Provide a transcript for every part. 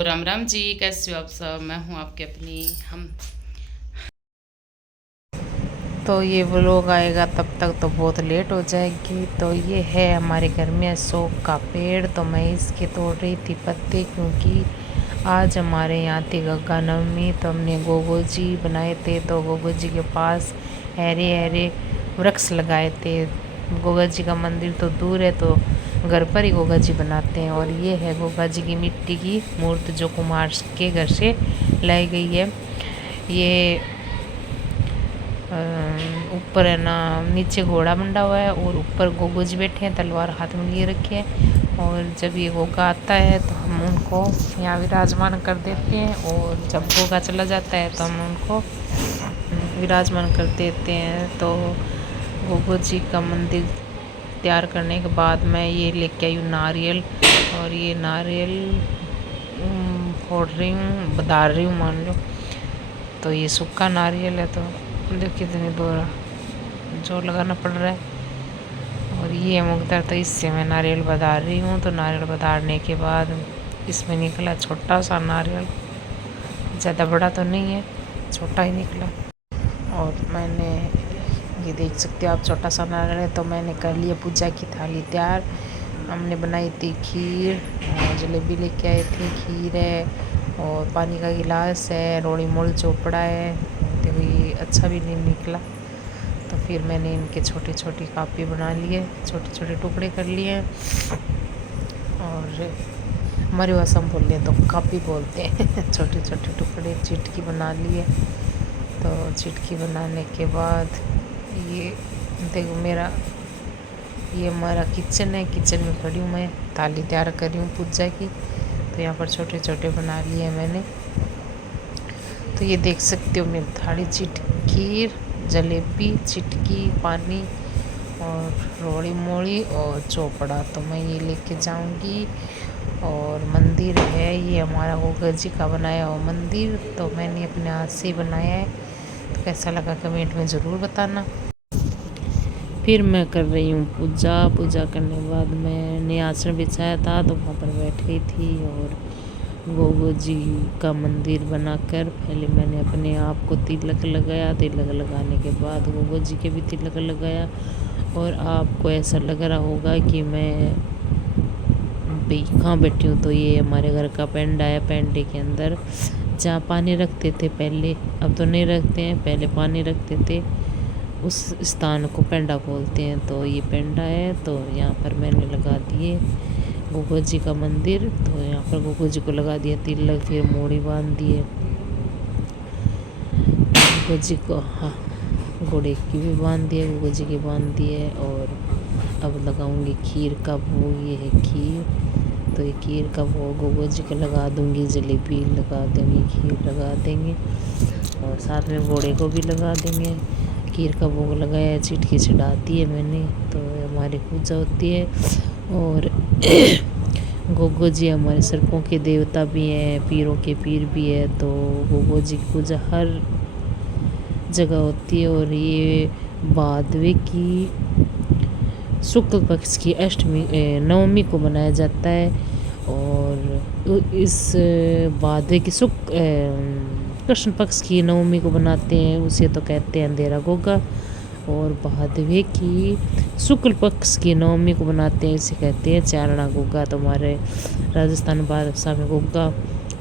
राम राम जी, कैसे हो आप सब। मैं हूँ आपकी अपनी हम। तो ये व्लॉग आएगा तब तक तो बहुत लेट हो जाएगी। तो ये है हमारे घर में अशोक का पेड़, तो मैं इसके तोड़ रही थी पत्ते, क्योंकि आज हमारे यहाँ थी गंगा नवमी। तो हमने गोगो जी बनाए थे, तो गोगो जी के पास हरे हरे वृक्ष लगाए थे। गोगा जी का मंदिर तो दूर है, तो घर पर ही गोगा जी बनाते हैं। और ये है गोगा जी की मिट्टी की मूर्ति, जो कुमार के घर से लाई गई है। ये ऊपर है ना, नीचे घोड़ा बंधा हुआ है और ऊपर गोगो जी बैठे हैं, तलवार हाथ में लिए रखे हैं। और जब ये गोगा आता है तो हम उनको यहाँ विराजमान कर देते हैं, और जब गोगा चला जाता है तो हम उनको विराजमान कर देते हैं। तो गोगो जी का मंदिर तैयार करने के बाद मैं ये लेके आई हूँ नारियल, और ये नारियल फोड़ रही हूँ, बदार रही हूँ मान लो। तो ये सूखा नारियल है, तो देखिए कितनी दूर जोर लगाना पड़ रहा है। और ये मुकदर, तो इससे मैं नारियल बधा रही हूँ। तो नारियल बधारने के बाद इसमें निकला छोटा सा नारियल, ज़्यादा बड़ा तो नहीं है, छोटा ही निकला। और मैंने ये देख सकते हो आप, छोटा सा नारियल है। तो मैंने कर लिया पूजा की थाली तैयार। हमने बनाई थी खीर, और जलेबी लेके आए थे, खीर है और पानी का गिलास है, रोड़ी मोड़ी चोपड़ा है। देखो ये अच्छा भी नहीं निकला। तो फिर मैंने इनके छोटे छोटे कापी बना लिए, छोटे छोटे टुकड़े कर लिए। और हमारे भाषा में बोलते हैं तो कापी बोलते हैं छोटे छोटे टुकड़े चिटकी बना लिए। तो चिटकी बनाने के बाद ये देखो मेरा, ये हमारा किचन है। किचन में खड़ी हूँ मैं, थाली तैयार कर रही हूँ पूजा की। तो यहाँ पर छोटे छोटे बना लिए हैं मैंने। तो ये देख सकते हो मेरी थाली, खीर, जलेबी, चिटकी, पानी और रोड़ी मोड़ी और चोपड़ा। तो मैं ये लेके जाऊंगी। और मंदिर है ये हमारा गोगा जी का बनाया हुआ मंदिर, तो मैंने अपने हाथ से ही बनाया है। तो कैसा लगा कमेंट में ज़रूर बताना। फिर मैं कर रही हूँ पूजा। पूजा करने के बाद मैंने आसन बिछाया था, तो वहाँ पर बैठ गई थी। और गोगो जी का मंदिर बनाकर पहले मैंने अपने आप को तिलक लगाया। तिलक लगाने के बाद गोगो जी के भी तिलक लगाया। और आपको ऐसा लग रहा होगा कि मैं कहाँ बैठी हूँ, तो ये हमारे घर का पेंडा है। पेंडे के अंदर जहाँ पानी रखते थे पहले, अब तो नहीं रखते हैं, पहले पानी रखते थे, उस स्थान को पेंडा बोलते हैं। तो ये पेंडा है, तो यहाँ पर मैंने लगा दिए गोगो जी का मंदिर। तो यहाँ पर गोगो जी को लगा दिया तिलक, फिर मोड़ी बांध दिए गोगो जी को। हाँ, घोड़े की भी बांध दिए, गोगो जी की बांध दिए। और अब लगाऊंगी खीर का भोग। ये है खीर, तो ये खीर का भोग गोगो जी को लगा दूंगी, जलेबी लगा देंगे, खीर लगा देंगे, और साथ में घोड़े को भी लगा देंगे। खीर का भोग लगाया, चिटकी चढ़ाती है मैंने, तो हमारी पूजा होती है। और गोगो जी हमारे सड़कों के देवता भी हैं, पीरों के पीर भी है। तो गोगो जी की पूजा हर जगह होती है। और ये भादवे की शुक्ल पक्ष की अष्टमी नवमी को मनाया जाता है। और इस भादवे की कृष्ण पक्ष की नवमी को बनाते हैं, उसे तो कहते हैं अंधेरा गोगा। और भादवे की शुक्ल पक्ष की नवमी को बनाते हैं, इसे कहते हैं चारणा गोगा। तो हमारे राजस्थान भाषा में गोगा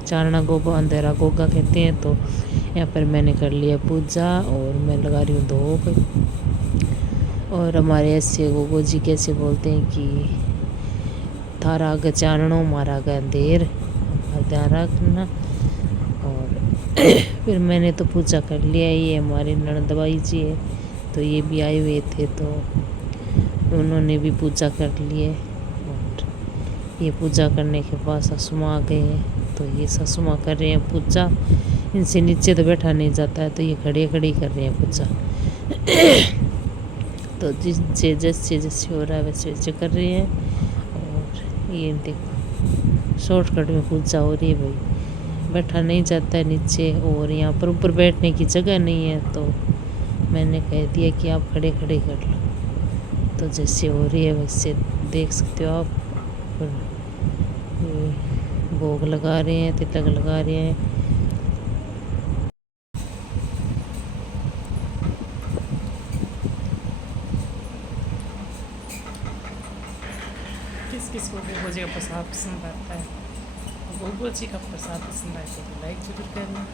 चारणा गोगा, अंधेरा गोगा कहते हैं। तो यहाँ पर मैंने कर लिया पूजा, और मैं लगा रही हूँ धूप। और हमारे ऐसे गोगो जी कैसे बोलते हैं कि थारा ग चारणो मारा ग अंधेर, ध्यान रखना। और फिर मैंने तो पूजा कर लिया। ये हमारे ननदबाई जी है, तो ये भी आए हुए थे, तो उन्होंने भी पूजा कर लिए। और ये पूजा करने के बाद सासू माँ आ गए हैं, तो ये सासू माँ कर रहे हैं पूजा। इनसे नीचे तो बैठा नहीं जाता है, तो ये खड़े खड़े कर रहे हैं पूजा। तो जिससे जैसे जैसे हो रहा है वैसे वैसे कर रहे हैं। और ये देखो शॉर्टकट में पूजा हो रही है भाई, बैठा नहीं जाता है नीचे, और यहाँ पर ऊपर बैठने की जगह नहीं है। तो मैंने कह दिया कि आप खड़े खड़े कर लो। तो जैसे हो रही है वैसे देख सकते हो आप। भोग लगा रहे हैं, तिलक लगा रहे हैं। किस किस को गोगो जी का प्रसाद पसंद आता है, गोगो जी का प्रसाद पसंद आए तो लाइक जरूर करना।